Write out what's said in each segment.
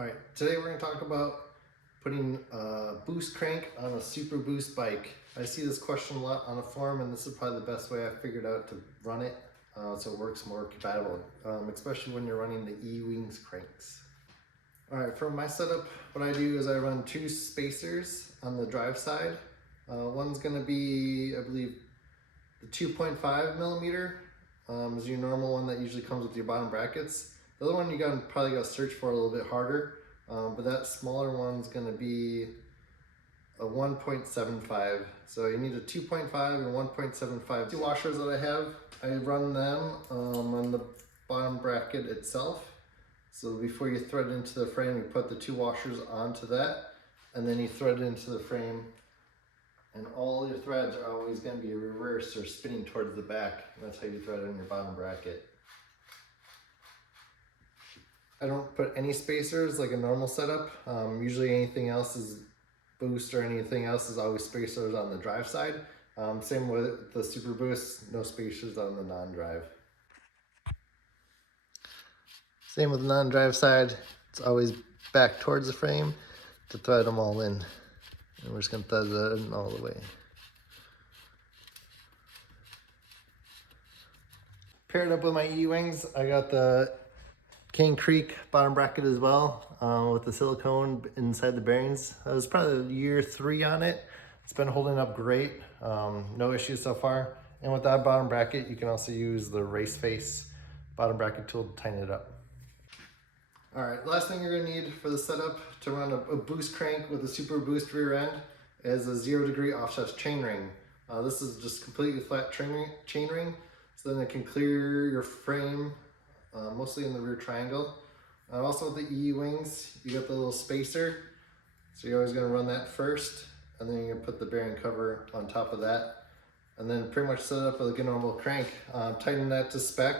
Alright, today we're going to talk about putting a boost crank on a super boost bike. I see this question a lot on the forum, and this is probably the best way I figured out to run it so it works more compatible, especially when you're running the E-Wings cranks. Alright, for my setup, what I do is I run two spacers on the drive side. One's going to be, I believe, the 2.5 millimeter is your normal one that usually comes with your bottom brackets. The other one you probably got to search for a little bit harder, but that smaller one's going to be a 1.75. So you need a 2.5 and 1.75. Two washers that I have, I run them on the bottom bracket itself. So before you thread into the frame, you put the two washers onto that, and then you thread it into the frame. And all your threads are always going to be reversed or spinning towards the back. And that's how you thread it in your bottom bracket. I don't put any spacers like a normal setup. Usually anything else is boost or anything else is always spacers on the drive side. Same with the super boost, no spacers on the non-drive. Same with the non-drive side, it's always back towards the frame to thread them all in. And we're just going to thread that in all the way. Paired up with my E-Wings, I got the Cane Creek bottom bracket as well, with the silicone inside the bearings. That was probably year 3 on it. It's been holding up great, no issues so far. And with that bottom bracket, you can also use the race face bottom bracket tool to tighten it up. All right, last thing you're gonna need for the setup to run a boost crank with a super boost rear end is a 0-degree offset chain ring. This is just completely flat chain ring, so then it can clear your frame, mostly in the rear triangle. Also with the E-Wings, you got the little spacer, so you're always gonna run that first, and then you're gonna put the bearing cover on top of that, and then pretty much set it up like a normal crank. Tighten that to spec,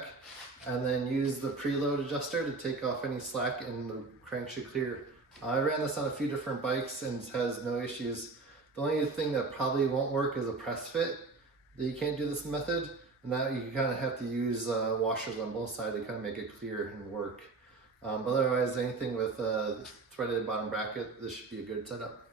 and then use the preload adjuster to take off any slack, and the crank should clear. I ran this on a few different bikes and it has no issues. The only thing that probably won't work is a press fit. You can't do this method, and that you kind of have to use washers on both sides to kind of make it clear and work. But otherwise, anything with threaded bottom bracket, this should be a good setup.